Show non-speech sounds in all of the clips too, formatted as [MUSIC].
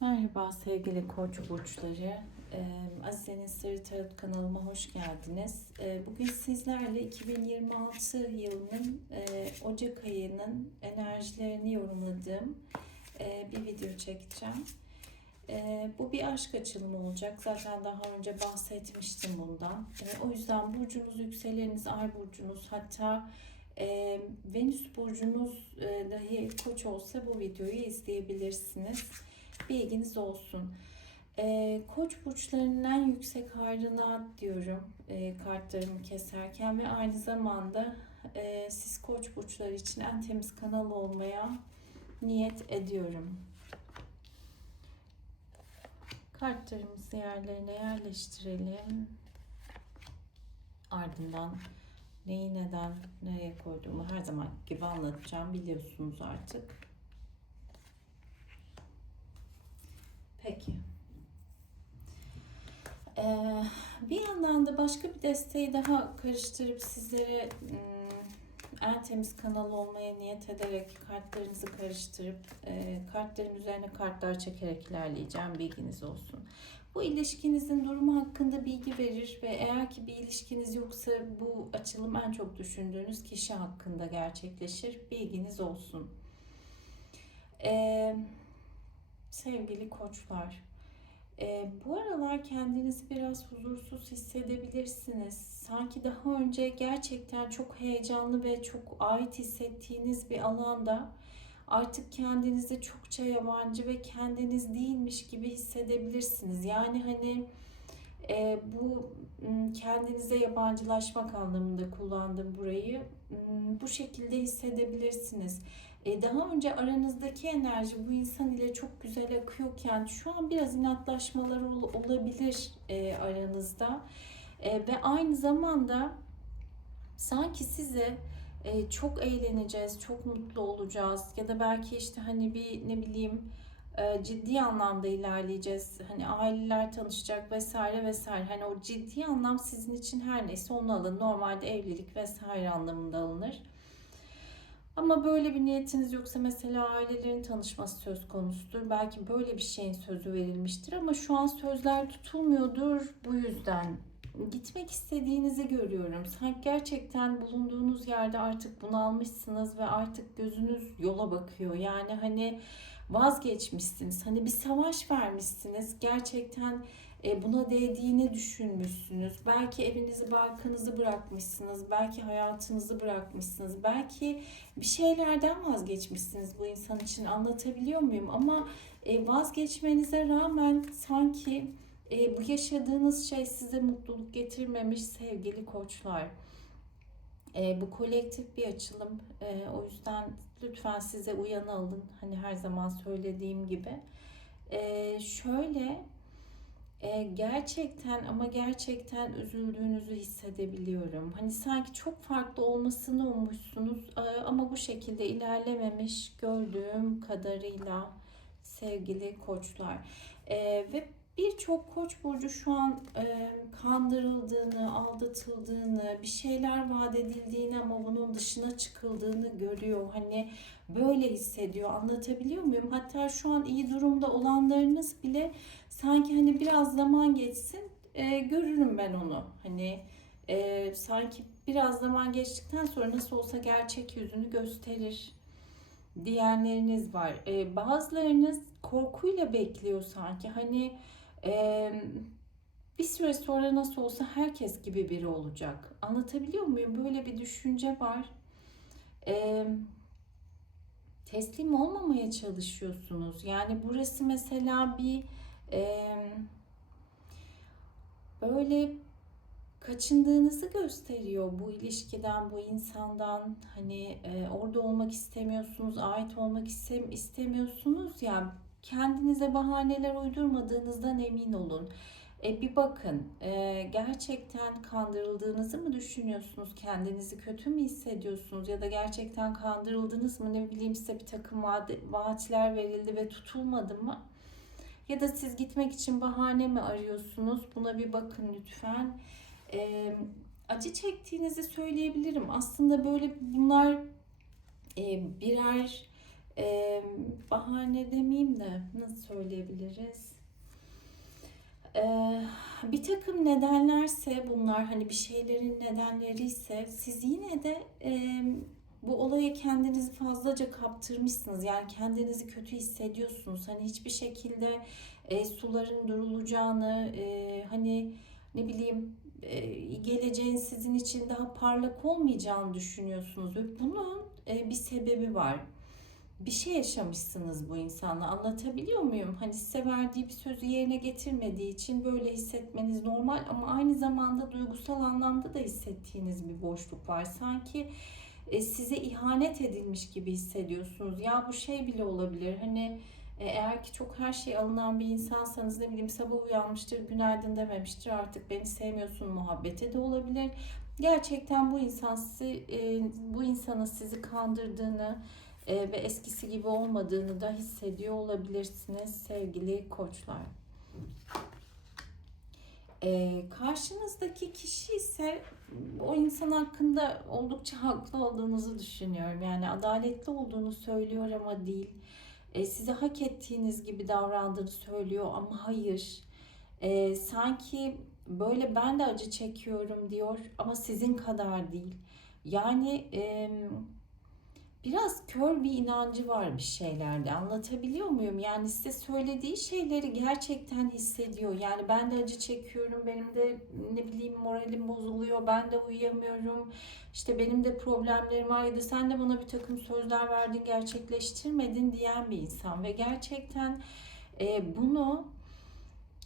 Merhaba sevgili koç burçları. Ee, Azize'nin Sırrı Tarot kanalıma hoş geldiniz. Ee, bugün sizlerle 2026 yılının e, Ocak ayının enerjilerini yorumladığım e, bir video çekeceğim. E, bu bir aşk açılımı olacak. Zaten daha önce bahsetmiştim bundan. E, o yüzden burcunuz, yükseleniniz, ay burcunuz hatta e, Venüs burcunuz dahi koç olsa bu videoyu izleyebilirsiniz. Bilginiz olsun. Ee, Koç burçlarının en yüksek hayrına diyorum e, kartlarımı keserken ve aynı zamanda e, siz Koç burçları için en temiz kanal olmaya niyet ediyorum. Kartlarımızı yerlerine yerleştirelim. Ardından neyi neden nereye koyduğumu her zaman gibi anlatacağım biliyorsunuz artık. Peki. Ee, bir yandan da başka bir desteği daha karıştırıp sizlere ım, en temiz kanal olmaya niyet ederek kartlarınızı karıştırıp e, kartlarım üzerine kartlar çekerek ilerleyeceğim bilginiz olsun. Bu ilişkinizin durumu hakkında bilgi verir ve eğer ki bir ilişkiniz yoksa bu açılım en çok düşündüğünüz kişi hakkında gerçekleşir. Bilginiz olsun. Eee Sevgili koçlar, e, bu aralar kendinizi biraz huzursuz hissedebilirsiniz. Sanki daha önce gerçekten çok heyecanlı ve çok ait hissettiğiniz bir alanda artık kendinizi çokça yabancı ve kendiniz değilmiş gibi hissedebilirsiniz. Yani hani e, bu kendinize yabancılaşmak anlamında kullandım burayı. Bu şekilde hissedebilirsiniz. E, daha önce aranızdaki enerji bu insan ile çok güzel akıyorken şu an biraz inatlaşmalar olabilir e, aranızda. E, ve aynı zamanda sanki size çok eğleneceğiz, çok mutlu olacağız ya da belki işte hani bir ne bileyim ciddi anlamda ilerleyeceğiz. Hani aileler tanışacak vesaire vesaire. Hani o ciddi anlam sizin için her neyse onu alın. Normalde evlilik vesaire anlamında alınır. Ama böyle bir niyetiniz yoksa mesela ailelerin tanışması söz konusudur. Belki böyle bir şeyin sözü verilmiştir ama şu an sözler tutulmuyordur bu yüzden. Gitmek istediğinizi görüyorum. Sanki gerçekten bulunduğunuz yerde artık bunalmışsınız ve artık gözünüz yola bakıyor. Yani hani vazgeçmişsiniz. Hani bir savaş vermişsiniz. Gerçekten e, buna değdiğini düşünmüşsünüz. Belki evinizi, barkınızı bırakmışsınız. Belki hayatınızı bırakmışsınız. Belki bir şeylerden vazgeçmişsiniz bu insan için. Anlatabiliyor muyum? Ama e, vazgeçmenize rağmen sanki e, bu yaşadığınız şey size mutluluk getirmemiş sevgili koçlar. Bu kolektif bir açılım. O yüzden lütfen size uyan alın. Hani her zaman söylediğim gibi. E, şöyle e, gerçekten ama gerçekten üzüldüğünüzü hissedebiliyorum. Hani sanki çok farklı olmasını ummuşsunuz e, ama bu şekilde ilerlememiş gördüğüm kadarıyla sevgili koçlar. E, ve birçok koç burcu şu an e, kandırıldığını, aldatıldığını, bir şeyler vaat edildiğini ama bunun dışına çıkıldığını görüyor. Hani böyle hissediyor. Anlatabiliyor muyum? Hatta şu an iyi durumda olanlarınız bile sanki hani biraz zaman geçsin e, görürüm ben onu. Hani e, sanki biraz zaman geçtikten sonra nasıl olsa gerçek yüzünü gösterir diyenleriniz var. E, bazılarınız korkuyla bekliyor sanki. Hani bir süre sonra nasıl olsa herkes gibi biri olacak. Anlatabiliyor muyum? Böyle bir düşünce var. E, teslim olmamaya çalışıyorsunuz. Yani burası mesela bir e, böyle kaçındığınızı gösteriyor bu ilişkiden, bu insandan. Hani e, orada olmak istemiyorsunuz, ait olmak istemiyorsunuz ya. Kendinize bahaneler uydurmadığınızdan emin olun. E, bir bakın e, gerçekten kandırıldığınızı mı düşünüyorsunuz? Kendinizi kötü mü hissediyorsunuz? Ya da gerçekten kandırıldınız mı? Ne bileyim size bir takım vaat, vaatler verildi ve tutulmadı mı? Ya da siz gitmek için bahane mi arıyorsunuz? Buna bir bakın lütfen. E, acı çektiğinizi söyleyebilirim. Aslında böyle bunlar e, birer e, bahane demeyeyim de nasıl söyleyebiliriz? Ee, bir takım nedenlerse bunlar hani bir şeylerin nedenleri ise siz yine de e, bu olaya kendinizi fazlaca kaptırmışsınız. Yani kendinizi kötü hissediyorsunuz. Hani hiçbir şekilde e, suların durulacağını e, hani ne bileyim e, geleceğin sizin için daha parlak olmayacağını düşünüyorsunuz ve bunun e, bir sebebi var bir şey yaşamışsınız bu insanla. Anlatabiliyor muyum? Hani size verdiği bir sözü yerine getirmediği için böyle hissetmeniz normal ama aynı zamanda duygusal anlamda da hissettiğiniz bir boşluk var. Sanki e, size ihanet edilmiş gibi hissediyorsunuz. Ya bu şey bile olabilir. Hani e, eğer ki çok her şey alınan bir insansanız ne bileyim sabah uyanmıştır, günaydın dememiştir, artık beni sevmiyorsun muhabbete de olabilir. Gerçekten bu insan sizi, e, bu insanın sizi kandırdığını, e, ve eskisi gibi olmadığını da hissediyor olabilirsiniz sevgili koçlar. E, karşınızdaki kişi ise o insan hakkında oldukça haklı olduğunuzu düşünüyorum. Yani adaletli olduğunu söylüyor ama değil. E, size hak ettiğiniz gibi davrandığını söylüyor ama hayır. Sanki böyle ben de acı çekiyorum diyor ama sizin kadar değil. Yani biraz kör bir inancı var bir şeylerde. Anlatabiliyor muyum? Yani size söylediği şeyleri gerçekten hissediyor. Yani ben de acı çekiyorum. Benim de ne bileyim moralim bozuluyor. Ben de uyuyamıyorum. İşte benim de problemlerim var ya da sen de bana bir takım sözler verdin gerçekleştirmedin diyen bir insan ve gerçekten e, bunu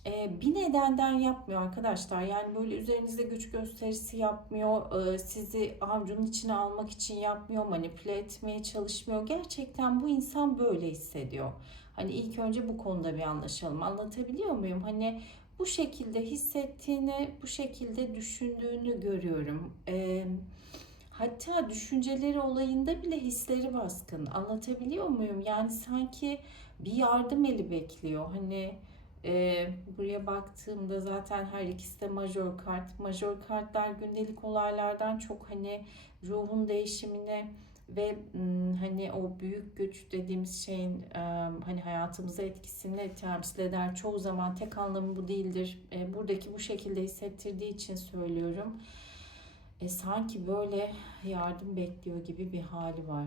e, bir nedenden yapmıyor arkadaşlar. Yani böyle üzerinizde güç gösterisi yapmıyor. E, sizi avucunun içine almak için yapmıyor. Manipüle etmeye çalışmıyor. Gerçekten bu insan böyle hissediyor. Hani ilk önce bu konuda bir anlaşalım. Anlatabiliyor muyum? Hani bu şekilde hissettiğini, bu şekilde düşündüğünü görüyorum. E, hatta düşünceleri olayında bile hisleri baskın. Anlatabiliyor muyum? Yani sanki bir yardım eli bekliyor. Hani e, buraya baktığımda zaten her ikisi de majör kart. Majör kartlar gündelik olaylardan çok hani ruhun değişimine ve hani o büyük güç dediğimiz şeyin hani hayatımıza etkisini temsil eder. Çoğu zaman tek anlamı bu değildir. E, buradaki bu şekilde hissettirdiği için söylüyorum. E, sanki böyle yardım bekliyor gibi bir hali var.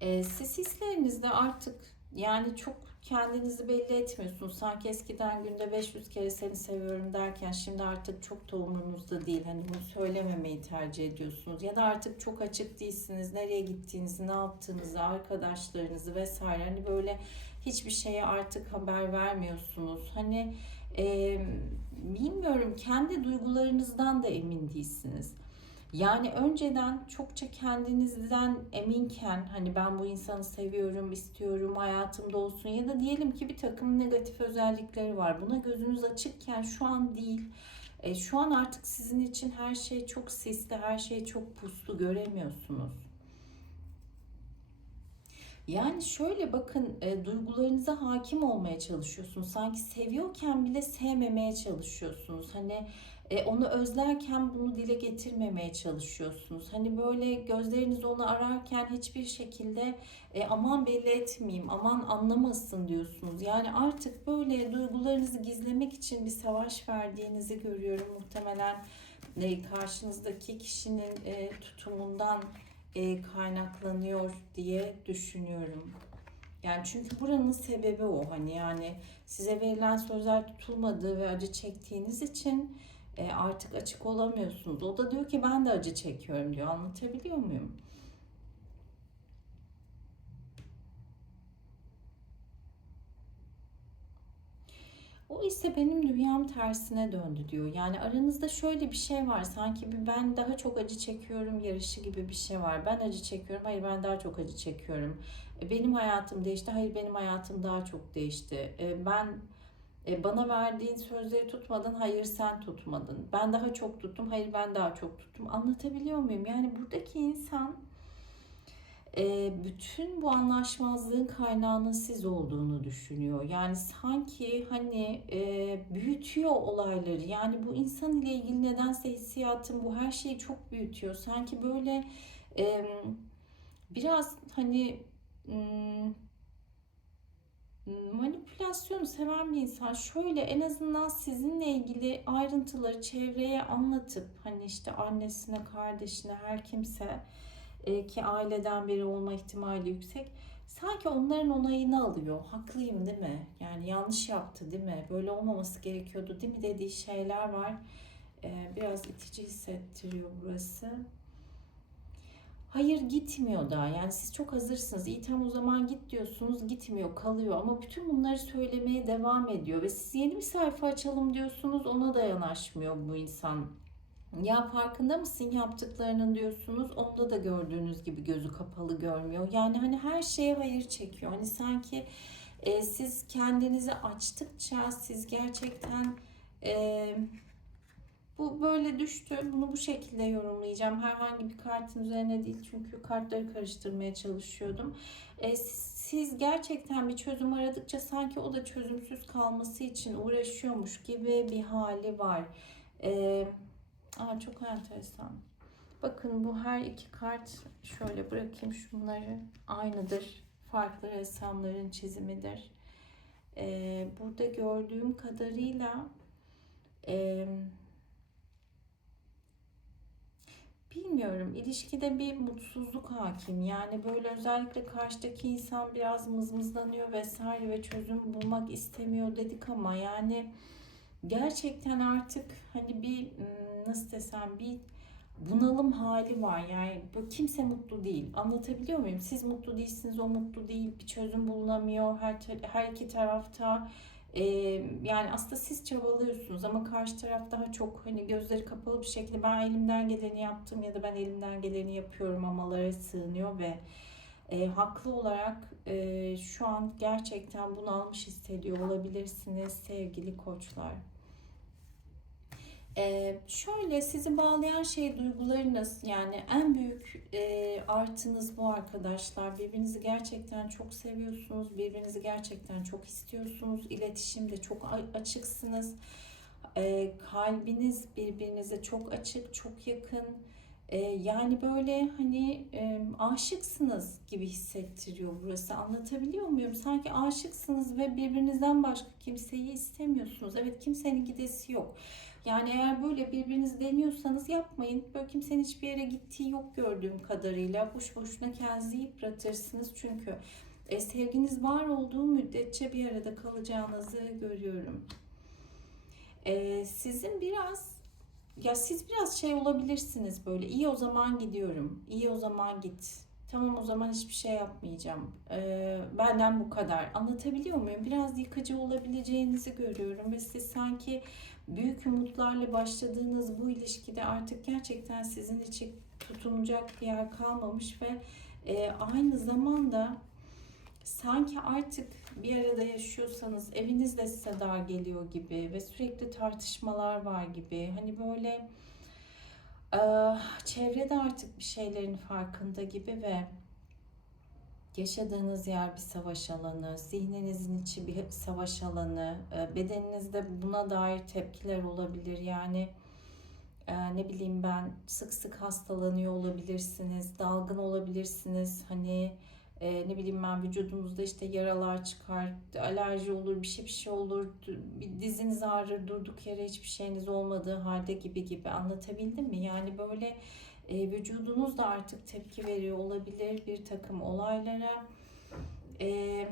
E, siz hislerinizde artık yani çok kendinizi belli etmiyorsunuz. Sanki eskiden günde 500 kere seni seviyorum derken şimdi artık çok da umurunuzda değil. Hani bunu söylememeyi tercih ediyorsunuz. Ya da artık çok açık değilsiniz. Nereye gittiğinizi, ne yaptığınızı, arkadaşlarınızı vesaire. Hani böyle hiçbir şeye artık haber vermiyorsunuz. Hani e, bilmiyorum kendi duygularınızdan da emin değilsiniz. Yani önceden çokça kendinizden eminken hani ben bu insanı seviyorum, istiyorum, hayatımda olsun ya da diyelim ki bir takım negatif özellikleri var. Buna gözünüz açıkken şu an değil. E, şu an artık sizin için her şey çok sisli, her şey çok puslu göremiyorsunuz. Yani şöyle bakın e, duygularınıza hakim olmaya çalışıyorsunuz. Sanki seviyorken bile sevmemeye çalışıyorsunuz. Hani e, onu özlerken bunu dile getirmemeye çalışıyorsunuz. Hani böyle gözleriniz onu ararken hiçbir şekilde e, aman belli etmeyeyim, aman anlamasın diyorsunuz. Yani artık böyle duygularınızı gizlemek için bir savaş verdiğinizi görüyorum. Muhtemelen e, karşınızdaki kişinin e, tutumundan e, kaynaklanıyor diye düşünüyorum. Yani çünkü buranın sebebi o hani yani size verilen sözler tutulmadığı ve acı çektiğiniz için e, artık açık olamıyorsunuz. O da diyor ki ben de acı çekiyorum diyor. Anlatabiliyor muyum? O ise benim dünyam tersine döndü diyor. Yani aranızda şöyle bir şey var. Sanki bir ben daha çok acı çekiyorum yarışı gibi bir şey var. Ben acı çekiyorum. Hayır ben daha çok acı çekiyorum. E, benim hayatım değişti. Hayır benim hayatım daha çok değişti. E, ben e, bana verdiğin sözleri tutmadın, hayır sen tutmadın. Ben daha çok tuttum, hayır ben daha çok tuttum. Anlatabiliyor muyum? Yani buradaki insan e, bütün bu anlaşmazlığın kaynağının siz olduğunu düşünüyor. Yani sanki hani e, büyütüyor olayları. Yani bu insan ile ilgili nedense hissiyatım bu her şeyi çok büyütüyor. Sanki böyle biraz hani hmm, manipülasyonu seven bir insan şöyle en azından sizinle ilgili ayrıntıları çevreye anlatıp hani işte annesine, kardeşine, her kimse e, ki aileden biri olma ihtimali yüksek sanki onların onayını alıyor. Haklıyım değil mi? Yani yanlış yaptı değil mi? Böyle olmaması gerekiyordu değil mi dediği şeyler var. E, biraz itici hissettiriyor burası. Hayır gitmiyor da yani siz çok hazırsınız iyi tam o zaman git diyorsunuz gitmiyor kalıyor ama bütün bunları söylemeye devam ediyor ve siz yeni bir sayfa açalım diyorsunuz ona da yanaşmıyor bu insan. Ya farkında mısın yaptıklarının diyorsunuz onda da gördüğünüz gibi gözü kapalı görmüyor. Yani hani her şeye hayır çekiyor. Hani sanki e, siz kendinizi açtıkça siz gerçekten e, bu böyle düştü. Bunu bu şekilde yorumlayacağım. Herhangi bir kartın üzerine değil çünkü kartları karıştırmaya çalışıyordum. E, siz gerçekten bir çözüm aradıkça sanki o da çözümsüz kalması için uğraşıyormuş gibi bir hali var. E, aa, çok enteresan. Bakın bu her iki kart şöyle bırakayım şunları aynıdır. Farklı ressamların çizimidir. E, burada gördüğüm kadarıyla e, Bilmiyorum. İlişkide bir mutsuzluk hakim. Yani böyle özellikle karşıdaki insan biraz mızmızlanıyor vesaire ve çözüm bulmak istemiyor dedik ama yani gerçekten artık hani bir hmm, nasıl desem bir bunalım hali var. Yani kimse mutlu değil. Anlatabiliyor muyum? Siz mutlu değilsiniz, o mutlu değil. Bir çözüm bulunamıyor her her iki tarafta. Ee, yani aslında siz çabalıyorsunuz ama karşı taraf daha çok hani gözleri kapalı bir şekilde ben elimden geleni yaptım ya da ben elimden geleni yapıyorum amalara sığınıyor ve e, haklı olarak e, şu an gerçekten bunalmış hissediyor olabilirsiniz sevgili koçlar. Ee, şöyle sizi bağlayan şey duygularınız yani en büyük e, artınız bu arkadaşlar. Birbirinizi gerçekten çok seviyorsunuz. Birbirinizi gerçekten çok istiyorsunuz. İletişimde çok açıksınız. E, kalbiniz birbirinize çok açık, çok yakın. E, yani böyle hani e, aşıksınız gibi hissettiriyor burası. Anlatabiliyor muyum? Sanki aşıksınız ve birbirinizden başka kimseyi istemiyorsunuz. Evet kimsenin gidesi yok. Yani eğer böyle birbirinizi deniyorsanız yapmayın. Böyle kimsenin hiçbir yere gittiği yok gördüğüm kadarıyla. Boş boşuna kendinizi yıpratırsınız. Çünkü e, sevginiz var olduğu müddetçe bir arada kalacağınızı görüyorum. E, sizin biraz ya siz biraz şey olabilirsiniz böyle iyi o zaman gidiyorum. iyi o zaman git. Tamam o zaman hiçbir şey yapmayacağım. Ee, benden bu kadar. Anlatabiliyor muyum? Biraz yıkıcı olabileceğinizi görüyorum ve siz sanki büyük umutlarla başladığınız bu ilişkide artık gerçekten sizin için tutunacak yer kalmamış ve e, aynı zamanda sanki artık bir arada yaşıyorsanız eviniz de size dar geliyor gibi ve sürekli tartışmalar var gibi. Hani böyle e, çevrede artık bir şeylerin farkında gibi ve yaşadığınız yer bir savaş alanı, zihninizin içi bir savaş alanı, e, bedeninizde buna dair tepkiler olabilir. Yani e, ne bileyim ben sık sık hastalanıyor olabilirsiniz, dalgın olabilirsiniz. Hani e, ne bileyim ben vücudunuzda işte yaralar çıkar, alerji olur, bir şey bir şey olur, bir diziniz ağrır durduk yere hiçbir şeyiniz olmadığı halde gibi gibi anlatabildim mi? Yani böyle e, vücudunuz da artık tepki veriyor olabilir bir takım olaylara. E,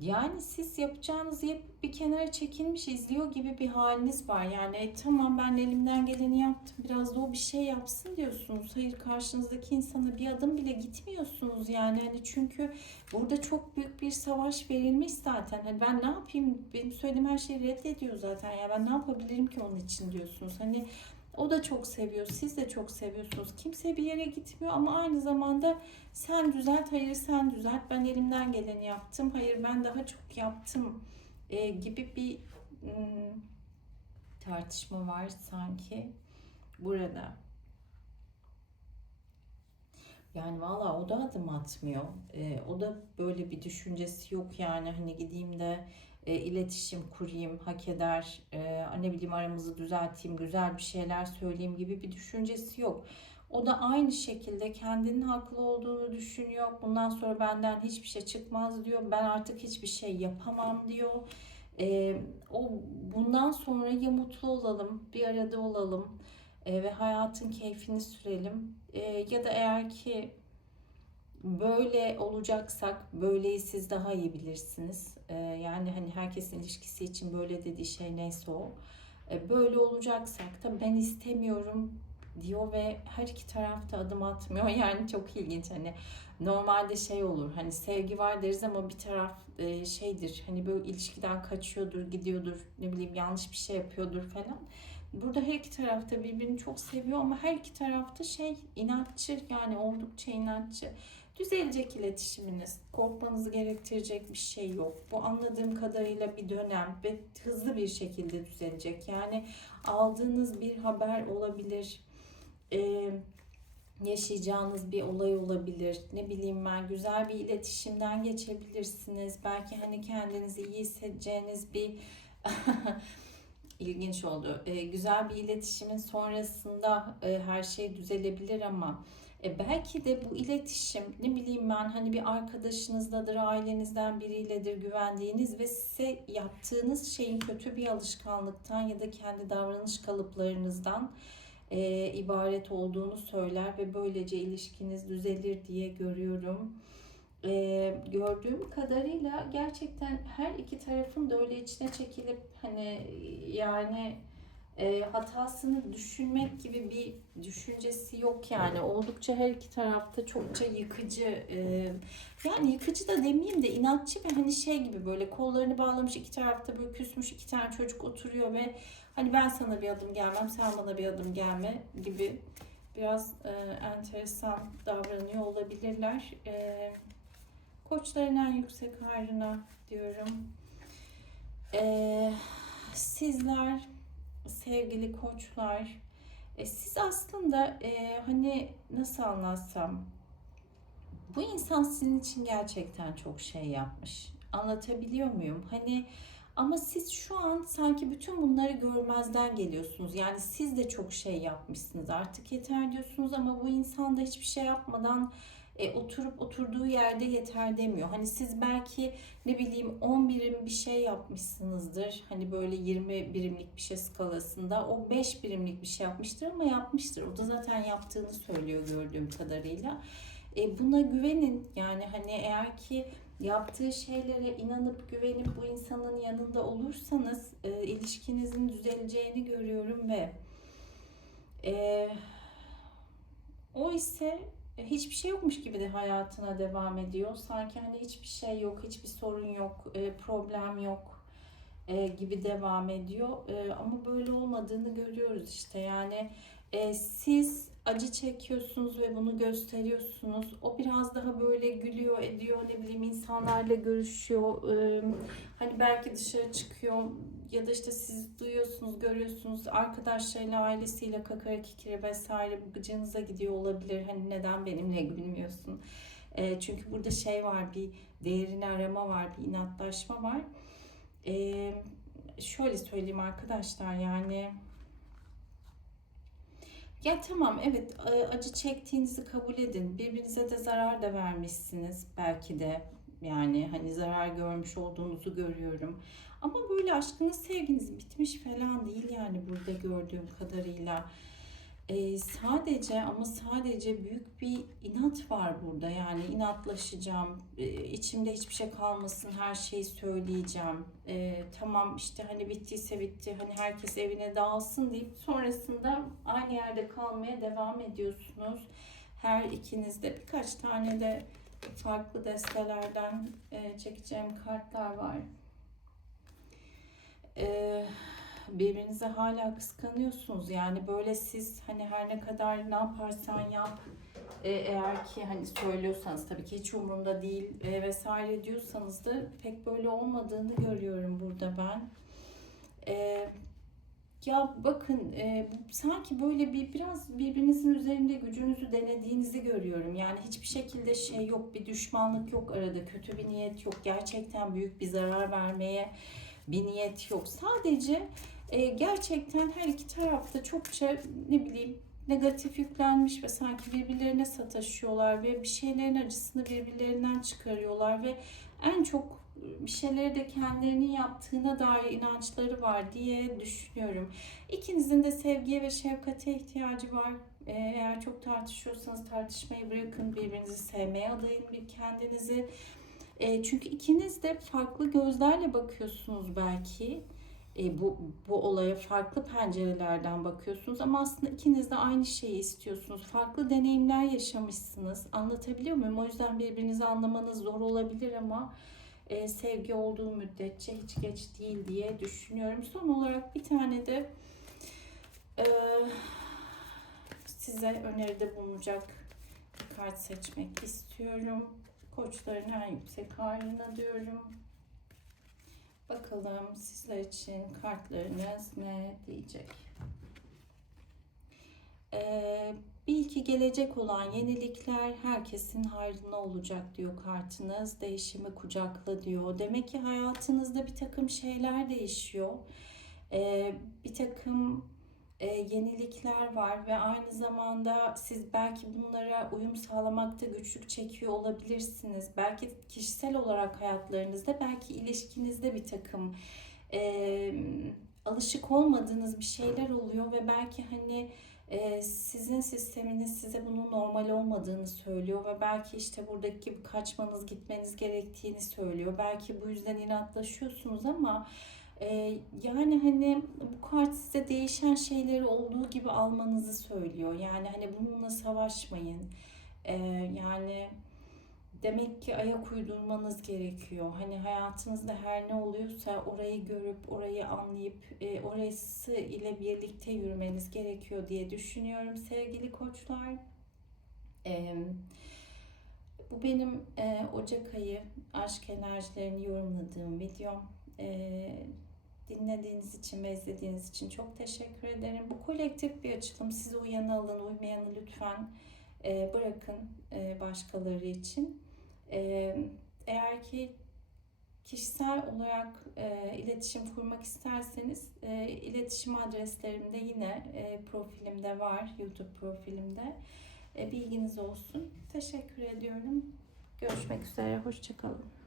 yani siz yapacağınızı yapıp bir kenara çekilmiş izliyor gibi bir haliniz var. Yani e, tamam ben elimden geleni yaptım biraz da o bir şey yapsın diyorsunuz. Hayır karşınızdaki insana bir adım bile gitmiyorsunuz yani. Hani çünkü burada çok büyük bir savaş verilmiş zaten. Hani ben ne yapayım benim söylediğim her şeyi reddediyor zaten. Ya ben ne yapabilirim ki onun için diyorsunuz. Hani o da çok seviyor. Siz de çok seviyorsunuz. Kimse bir yere gitmiyor ama aynı zamanda sen düzelt, hayır sen düzelt. Ben elimden geleni yaptım. Hayır ben daha çok yaptım e, gibi bir ım, hmm, tartışma var sanki burada. Yani valla o da adım atmıyor. E, o da böyle bir düşüncesi yok yani hani gideyim de e, iletişim kurayım, hak eder, e, ne bileyim aramızı düzelteyim, güzel bir şeyler söyleyeyim gibi bir düşüncesi yok. O da aynı şekilde kendinin haklı olduğunu düşünüyor. Bundan sonra benden hiçbir şey çıkmaz diyor. Ben artık hiçbir şey yapamam diyor. Ee, o bundan sonra ya mutlu olalım, bir arada olalım e, ve hayatın keyfini sürelim. E, ya da eğer ki böyle olacaksak böyleyi siz daha iyi bilirsiniz. E, yani hani herkesin ilişkisi için böyle dediği şey neyse o. E, böyle olacaksak da ben istemiyorum diyor ve her iki tarafta adım atmıyor. [LAUGHS] Yani çok ilginç hani normalde şey olur hani sevgi var deriz ama bir taraf e, şeydir hani böyle ilişkiden kaçıyordur gidiyordur ne bileyim yanlış bir şey yapıyordur falan. Burada her iki tarafta birbirini çok seviyor ama her iki tarafta şey inatçı yani oldukça inatçı. Düzelecek iletişiminiz. Korkmanızı gerektirecek bir şey yok. Bu anladığım kadarıyla bir dönem ve hızlı bir şekilde düzelecek. Yani aldığınız bir haber olabilir. Ee, yaşayacağınız bir olay olabilir. Ne bileyim ben güzel bir iletişimden geçebilirsiniz. Belki hani kendinizi iyi hissedeceğiniz bir [LAUGHS] ilginç oldu. Ee, güzel bir iletişimin sonrasında e, her şey düzelebilir ama e, belki de bu iletişim ne bileyim ben hani bir arkadaşınızdadır, ailenizden biriyledir güvendiğiniz ve size yaptığınız şeyin kötü bir alışkanlıktan ya da kendi davranış kalıplarınızdan e, ibaret olduğunu söyler ve böylece ilişkiniz düzelir diye görüyorum. E, gördüğüm kadarıyla gerçekten her iki tarafın da öyle içine çekilip hani yani e, hatasını düşünmek gibi bir düşüncesi yok yani. Oldukça her iki tarafta çokça yıkıcı e, yani yıkıcı da demeyeyim de inatçı ve hani şey gibi böyle kollarını bağlamış iki tarafta böyle küsmüş iki tane çocuk oturuyor ve hani ben sana bir adım gelmem sen bana bir adım gelme gibi biraz e, enteresan davranıyor olabilirler. E, koçların en yüksek hayrına diyorum. E, sizler sevgili koçlar e, siz aslında e, hani nasıl anlatsam bu insan sizin için gerçekten çok şey yapmış. Anlatabiliyor muyum? Hani ama siz şu an sanki bütün bunları görmezden geliyorsunuz. Yani siz de çok şey yapmışsınız. Artık yeter diyorsunuz ama bu insan da hiçbir şey yapmadan e, oturup oturduğu yerde yeter demiyor. Hani siz belki ne bileyim 10 birim bir şey yapmışsınızdır. Hani böyle 20 birimlik bir şey skalasında o 5 birimlik bir şey yapmıştır ama yapmıştır. O da zaten yaptığını söylüyor gördüğüm kadarıyla. E, buna güvenin. Yani hani eğer ki yaptığı şeylere inanıp güvenip bu insanın yanında olursanız e, ilişkinizin düzeleceğini görüyorum ve e, o ise hiçbir şey yokmuş gibi de hayatına devam ediyor. Sanki hani hiçbir şey yok, hiçbir sorun yok, e, problem yok e, gibi devam ediyor. E, ama böyle olmadığını görüyoruz işte. Yani siz acı çekiyorsunuz ve bunu gösteriyorsunuz. O biraz daha böyle gülüyor, ediyor, ne bileyim insanlarla görüşüyor. Hani belki dışarı çıkıyor, ya da işte siz duyuyorsunuz, görüyorsunuz arkadaşlarıyla, ailesiyle kakara kikiri vesaire bu gıcığınıza gidiyor olabilir. Hani neden benimle gülmüyorsun? E, çünkü burada şey var, bir değerini arama var, bir inatlaşma var. E, şöyle söyleyeyim arkadaşlar yani ya tamam evet acı çektiğinizi kabul edin. Birbirinize de zarar da vermişsiniz belki de. Yani hani zarar görmüş olduğunuzu görüyorum. Ama böyle aşkınız sevginiz bitmiş falan değil yani burada gördüğüm kadarıyla. Ee, sadece ama sadece büyük bir inat var burada. Yani inatlaşacağım, ee, içimde hiçbir şey kalmasın, her şeyi söyleyeceğim. Ee, tamam işte hani bittiyse bitti, hani herkes evine dağılsın deyip sonrasında aynı yerde kalmaya devam ediyorsunuz. Her ikiniz de birkaç tane de farklı destelerden e, çekeceğim kartlar var e, birbirinize hala kıskanıyorsunuz. Yani böyle siz hani her ne kadar ne yaparsan yap e, eğer ki hani söylüyorsanız tabii ki hiç umurumda değil e, vesaire diyorsanız da pek böyle olmadığını görüyorum burada ben. E, ya bakın e, sanki böyle bir biraz birbirinizin üzerinde gücünüzü denediğinizi görüyorum. Yani hiçbir şekilde şey yok, bir düşmanlık yok arada, kötü bir niyet yok. Gerçekten büyük bir zarar vermeye bir niyet yok. Sadece e, gerçekten her iki tarafta çokça ne bileyim negatif yüklenmiş ve sanki birbirlerine sataşıyorlar ve bir şeylerin acısını birbirlerinden çıkarıyorlar ve en çok bir şeyleri de kendilerinin yaptığına dair inançları var diye düşünüyorum. İkinizin de sevgiye ve şefkate ihtiyacı var. Ee, Eğer çok tartışıyorsanız tartışmayı bırakın, birbirinizi sevmeye adayın bir kendinizi. Ee, Çünkü ikiniz de farklı gözlerle bakıyorsunuz belki. Ee, bu, bu olaya farklı pencerelerden bakıyorsunuz ama aslında ikiniz de aynı şeyi istiyorsunuz. Farklı deneyimler yaşamışsınız. Anlatabiliyor muyum? O yüzden birbirinizi anlamanız zor olabilir ama e, sevgi olduğu müddetçe hiç geç değil diye düşünüyorum. Son olarak bir tane de e, size öneride bulunacak bir kart seçmek istiyorum. Koçların en yüksek haline diyorum. Bakalım sizler için kartlarınız ne diyecek? Ee, bil ki gelecek olan yenilikler herkesin hayrına olacak diyor kartınız. Değişimi kucakla diyor. Demek ki hayatınızda bir takım şeyler değişiyor. Ee, bir takım e, yenilikler var ve aynı zamanda siz belki bunlara uyum sağlamakta güçlük çekiyor olabilirsiniz. Belki kişisel olarak hayatlarınızda, belki ilişkinizde bir takım e, alışık olmadığınız bir şeyler oluyor ve belki hani e, sizin sisteminiz size bunun normal olmadığını söylüyor ve belki işte buradaki gibi kaçmanız, gitmeniz gerektiğini söylüyor. Belki bu yüzden inatlaşıyorsunuz ama ee, yani hani bu kart size değişen şeyleri olduğu gibi almanızı söylüyor. Yani hani bununla savaşmayın. Ee, yani demek ki ayak uydurmanız gerekiyor. Hani hayatınızda her ne oluyorsa orayı görüp, orayı anlayıp, e, orası ile birlikte yürümeniz gerekiyor diye düşünüyorum sevgili koçlar. Ee, bu benim e, Ocak ayı aşk enerjilerini yorumladığım videom. Ee, dinlediğiniz için ve izlediğiniz için çok teşekkür ederim. Bu kolektif bir açılım. Size uyanı alın, uymayanı lütfen e, bırakın e, başkaları için. E, eğer ki kişisel olarak iletişim kurmak isterseniz e, iletişim adreslerim de yine profilimde var. YouTube profilimde. Bilginiz olsun. Teşekkür ediyorum. Görüşmek üzere. Hoşçakalın.